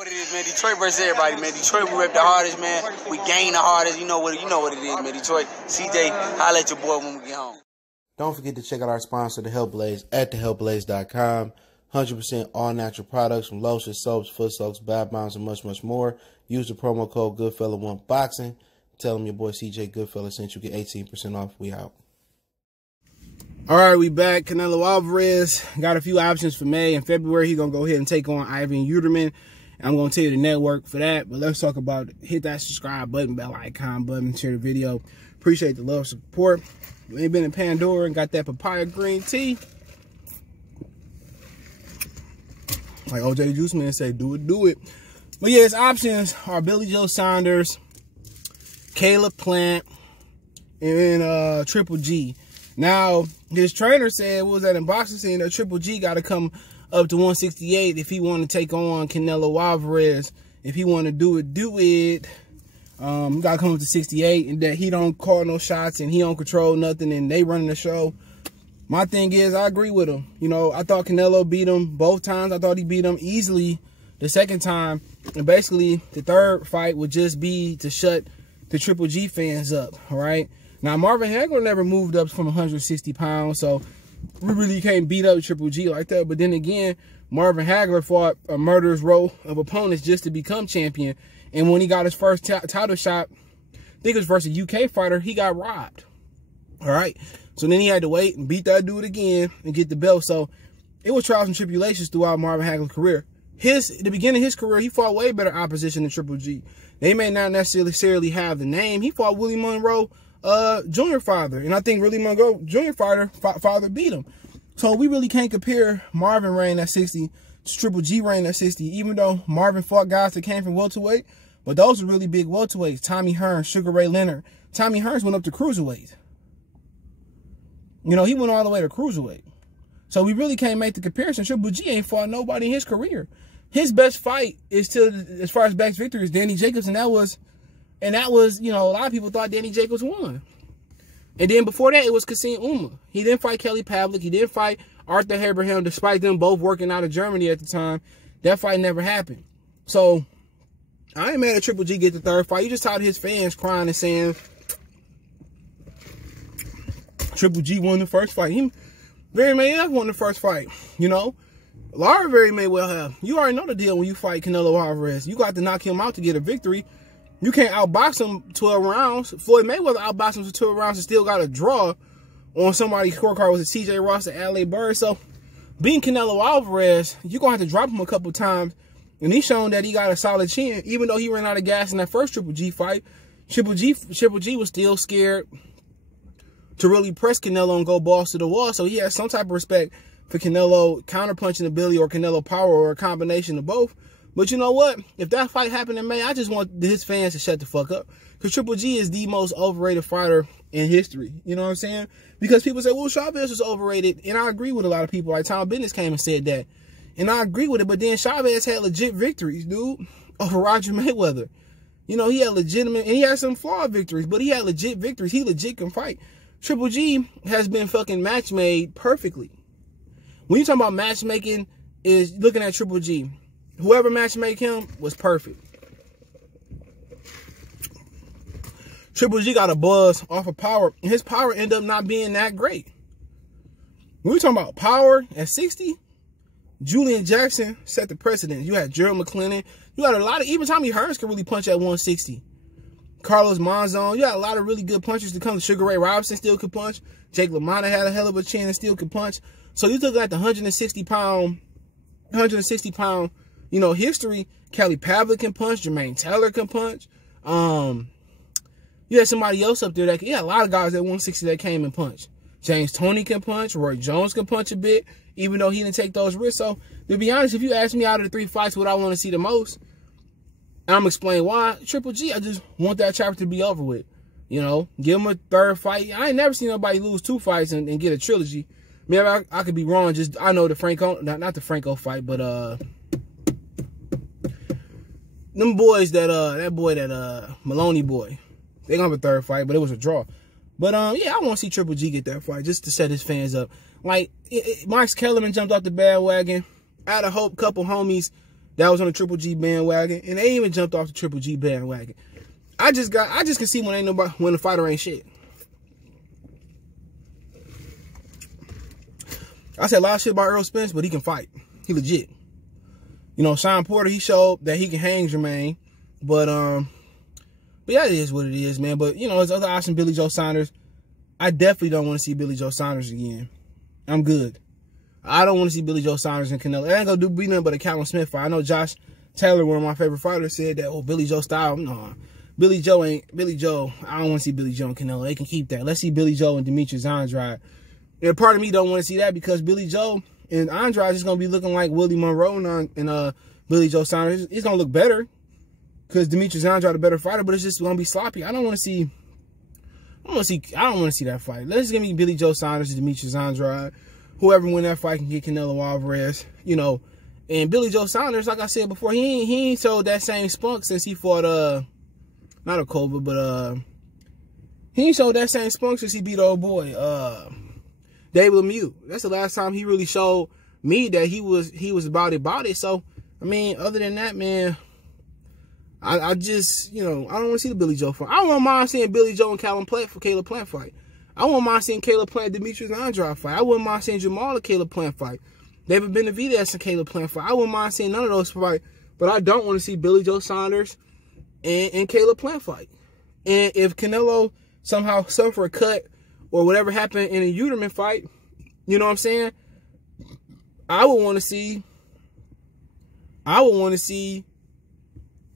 What it is, man. Detroit versus everybody, man. Detroit, we rep the hardest, man. We gain the hardest. You know what it is, man. Detroit, CJ, holla at your boy when we get home. Don't forget to check out our sponsor, The Health Blaze, at thehealthblaze.com. 100% all natural products from lotions, soaps, foot soaks, bath bombs, and much, much more. Use the promo code Goodfella1Boxing. Tell them your boy CJ Goodfella sent you. Get 18% off. We out. All right, we back. Canelo Alvarez got a few options for May. In February, he's going to go ahead and take on Yildrim. I'm going to tell you the network for that. But let's talk about it. Hit that subscribe button, bell icon button, share the video. Appreciate the love, support. We ain't been in Pandora and got that papaya green tea. Like OJ Juice Man say, do it, do it. But yeah, his options are Billy Joe Saunders, Caleb Plant, and Triple G. Now, his trainer said, what was that in boxing scene, that Triple G got to come up to 168 if he want to take on Canelo Alvarez. If he want to do it. He got to come up to 68, and that he don't call no shots and he don't control nothing and they running the show. My thing is, I agree with him. You know, I thought Canelo beat him both times. I thought he beat him easily the second time. And basically, the third fight would just be to shut the Triple G fans up, all right? Now, Marvin Hagler never moved up from 160 pounds, so we really can't beat up Triple G like that. But then again, Marvin Hagler fought a murderous row of opponents just to become champion. And when he got his first title shot, I think it was versus a UK fighter, he got robbed. All right? So then he had to wait and beat that dude again and get the belt. So it was trials and tribulations throughout Marvin Hagler's career. The beginning of his career, he fought way better opposition than Triple G. They may not necessarily have the name. He fought Willie Monroe Jr. father. And I think Willie Monroe Jr. father beat him. So we really can't compare Marvin reign at 60 to Triple G reign at 60, even though Marvin fought guys that came from welterweight. But those are really big welterweights. Tommy Hearns, Sugar Ray Leonard. Tommy Hearns went up to cruiserweight. You know, he went all the way to cruiserweight. So we really can't make the comparison. Triple G ain't fought nobody in his career. His best fight is still, as far as best victory, is Danny Jacobs, and that was, you know, a lot of people thought Danny Jacobs won. And then before that, it was Kassim Uma. He didn't fight Kelly Pavlik. He didn't fight Arthur Abraham, despite them both working out of Germany at the time. That fight never happened. So I ain't mad at Triple G get the third fight. You just tired of his fans crying and saying Triple G won the first fight. He very may have won the first fight, you know. Lara very may well have. You already know the deal when you fight Canelo Alvarez. You got to knock him out to get a victory. You can't outbox him 12 rounds. Floyd Mayweather outboxed him for 12 rounds and still got a draw on somebody's scorecard with a CJ Ross and Adlai Bird. So being Canelo Alvarez, you're going to have to drop him a couple times. And he's shown that he got a solid chin. Even though he ran out of gas in that first Triple G fight, Triple G was still scared to really press Canelo and go balls to the wall. So he has some type of respect for Canelo counterpunching ability or Canelo power or a combination of both. But you know what? If that fight happened in May, I just want his fans to shut the fuck up. Because Triple G is the most overrated fighter in history. You know what I'm saying? Because people say, well, Chavez was overrated. And I agree with a lot of people. Like Tom Business came and said that. And I agree with it. But then Chavez had legit victories, dude, over Roger Mayweather. You know, he had legitimate, and he had some flawed victories, but he had legit victories. He legit can fight. Triple G has been fucking match made perfectly. When you talk about matchmaking, is looking at Triple G. Whoever matchmade him was perfect. Triple G got a buzz off of power, and his power ended up not being that great. When we talking about power at 60, Julian Jackson set the precedent. You had Gerald McClellan. You had a lot of, even Tommy Hearns could really punch at 160. Carlos Monzon. You had a lot of really good punchers to come. Sugar Ray Robinson still could punch. Jake LaMotta had a hell of a chin and still could punch. So you took like the 160 pound, you know, history. Kelly Pavlik can punch. Jermaine Taylor can punch. You had somebody else up there that a lot of guys at 160 that came and punched. James Toney can punch. Roy Jones can punch a bit, even though he didn't take those risks. So to be honest, if you ask me out of the 3 fights what I want to see the most, and I'm explaining why, Triple G, I just want that chapter to be over with. You know, give him a third fight. I ain't never seen nobody lose 2 fights and get a trilogy. Maybe I could be wrong. Just I know the Franco, not the Franco fight, but them boys that Maloney boy, they gonna have a third fight, but it was a draw. But yeah, I want to see Triple G get that fight just to set his fans up. Like Max Kellerman jumped off the bandwagon. I had a couple homies that was on the Triple G bandwagon, and they even jumped off the Triple G bandwagon. I just can see when the fighter ain't shit. I said a lot of shit about Earl Spence, but he can fight. He legit. You know, Sean Porter, he showed that he can hang Jermaine, but yeah, it is what it is, man. But you know, there's other option, Billy Joe Saunders. I definitely don't want to see Billy Joe Saunders again. I'm good. I don't want to see Billy Joe Saunders and Canelo. It ain't gonna be nothing but a Callum Smith fight. I know Josh Taylor, one of my favorite fighters, said that, oh, Billy Joe style. No, Billy Joe. I don't want to see Billy Joe and Canelo. They can keep that. Let's see Billy Joe and Demetrius Andrade. And part of me don't want to see that because Billy Joe and Andrade is gonna be looking like Willie Monroe and Billy Joe Saunders. It's gonna look better because Demetrius Andrade a better fighter, but it's just gonna be sloppy. I don't want to see that fight. Let's give me Billy Joe Saunders and Demetrius Andrade. Whoever win that fight can get Canelo Alvarez. You know, and Billy Joe Saunders, like I said before, he ain't showed that same spunk since he fought not a Cobra, but he ain't showed that same spunk since he beat old boy David Lemieux. That's the last time he really showed me that he was about it. So, I mean, other than that, man, I just, you know, I don't want to see the Billy Joe fight. I don't mind seeing Billy Joe and Caleb Plant fight. I wouldn't mind seeing Caleb Plant Demetrius Andrade fight. I wouldn't mind seeing Jamal and Caleb Plant fight. David Benavidez and Caleb Plant fight. I wouldn't mind seeing none of those fight. But I don't want to see Billy Joe Saunders and Caleb Plant fight. And if Canelo somehow suffer a cut or whatever happened in a Yildrim fight, you know what I'm saying? I would want to see,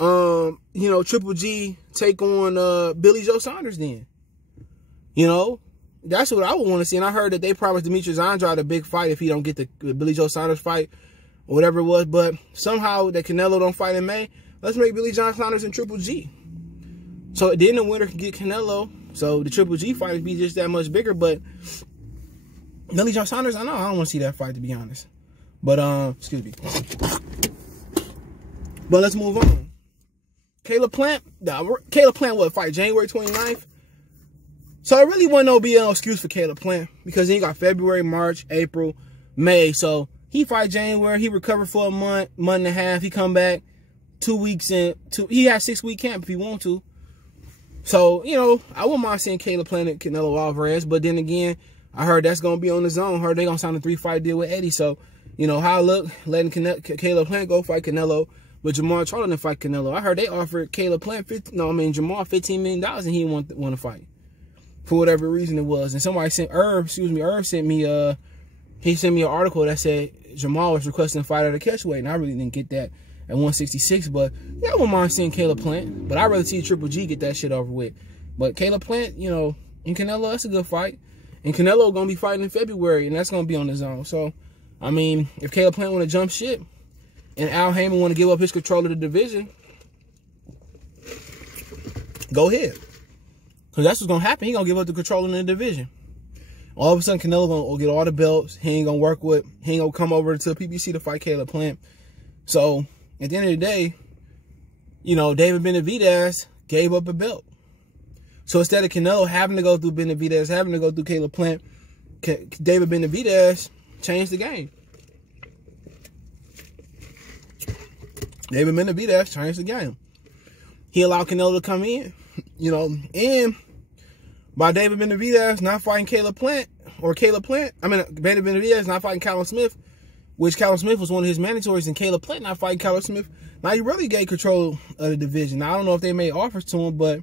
you know, Triple G take on Billy Joe Saunders then. You know, that's what I would want to see. And I heard that they promised Demetrius Andrade a big fight if he don't get the Billy Joe Saunders fight or whatever it was. But somehow that Canelo don't fight in May, let's make Billy Joe Saunders and Triple G. So then the winner can get Canelo. So the Triple G fight would be just that much bigger. But Billy Joe Saunders, I don't want to see that fight, to be honest. But, excuse me. But let's move on. Caleb Plant what, fight January 29th? So it really wasn't no excuse for Caleb Plant because then you got February, March, April, May. So he fight January, he recovered for a month and a half. He come back 2 weeks in. He had 6-week camp if he want to. So, you know, I wouldn't mind seeing Caleb Plant and Canelo Alvarez. But then again, I heard that's going to be on the zone. Heard they going to sign a 3-fight deal with Eddie. So, you know, how I look, letting Caleb Plant go fight Canelo, but Jamal Charlton to fight Canelo. I heard they offered Jamal $15 million and he didn't want to fight. For whatever reason it was. And somebody sent Irv sent me he sent me an article that said Jamal was requesting a fight at a catchweight, and I really didn't get that at 166. But yeah, I wouldn't mind seeing Caleb Plant. But I'd rather see Triple G get that shit over with. But Caleb Plant, you know, and Canelo, that's a good fight. And Canelo gonna be fighting in February, and that's gonna be on the zone. So, I mean, if Caleb Plant wanna jump ship and Al Heyman wanna give up his control of the division, go ahead. Because that's what's going to happen. He going to give up the control in the division. All of a sudden, Canelo going to get all the belts. He ain't going to come over to PBC to fight Caleb Plant. So, at the end of the day, you know, David Benavidez gave up a belt. So, instead of Canelo having to go through Benavidez, having to go through Caleb Plant, David Benavidez changed the game. David Benavidez changed the game. He allowed Canelo to come in, you know, and by David Benavidez not fighting David Benavidez not fighting Callum Smith, which Callum Smith was one of his mandatories, and Caleb Plant not fighting Callum Smith. Now he really gave control of the division. Now, I don't know if they made offers to him, but,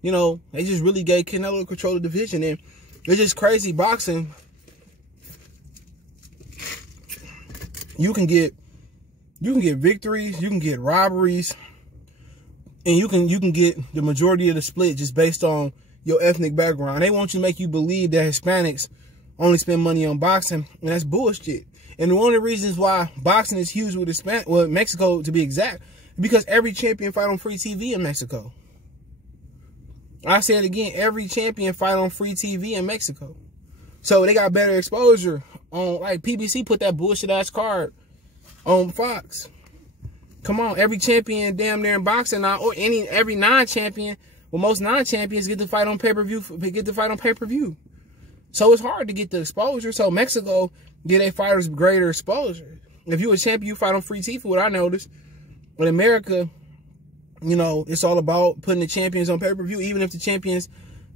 you know, they just really gave Canelo control of the division. And it's just crazy boxing. You can get victories, you can get robberies, and you can get the majority of the split just based on your ethnic background. They want you to make you believe that Hispanics only spend money on boxing, and that's bullshit. And one of the reasons why boxing is huge with Mexico, to be exact, because every champion fight on free TV in Mexico. I say it again, every champion fight on free TV in Mexico. So they got better exposure on, like, PBC put that bullshit ass card on Fox. Come on, every champion damn near in boxing now, or every non-champion, well, most non-champions get to fight on pay-per-view. So it's hard to get the exposure. So Mexico get their fighters greater exposure. If you a champion, you fight on free TV, what I noticed. But America, you know, it's all about putting the champions on pay-per-view, even if the champions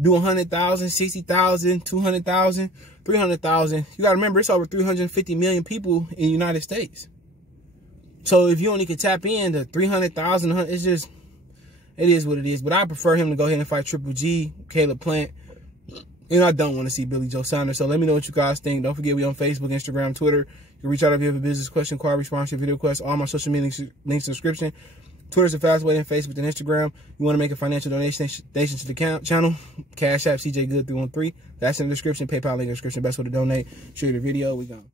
do 100,000, 60,000, 200,000, 300,000. You got to remember, it's over 350 million people in the United States. So if you only can tap in to 300,000, it's just, it is what it is. But I prefer him to go ahead and fight Triple G, Caleb Plant. And I don't want to see Billy Joe Saunders. So let me know what you guys think. Don't forget, we on Facebook, Instagram, Twitter. You can reach out if you have a business question, inquiry, sponsorship, video request. All my social media links in the description. Twitter's the fastest way than Facebook and Instagram. You want to make a financial donation to the channel, Cash App CJ Good 313. That's in the description. PayPal link in the description. Best way to donate. Share the video. We gone.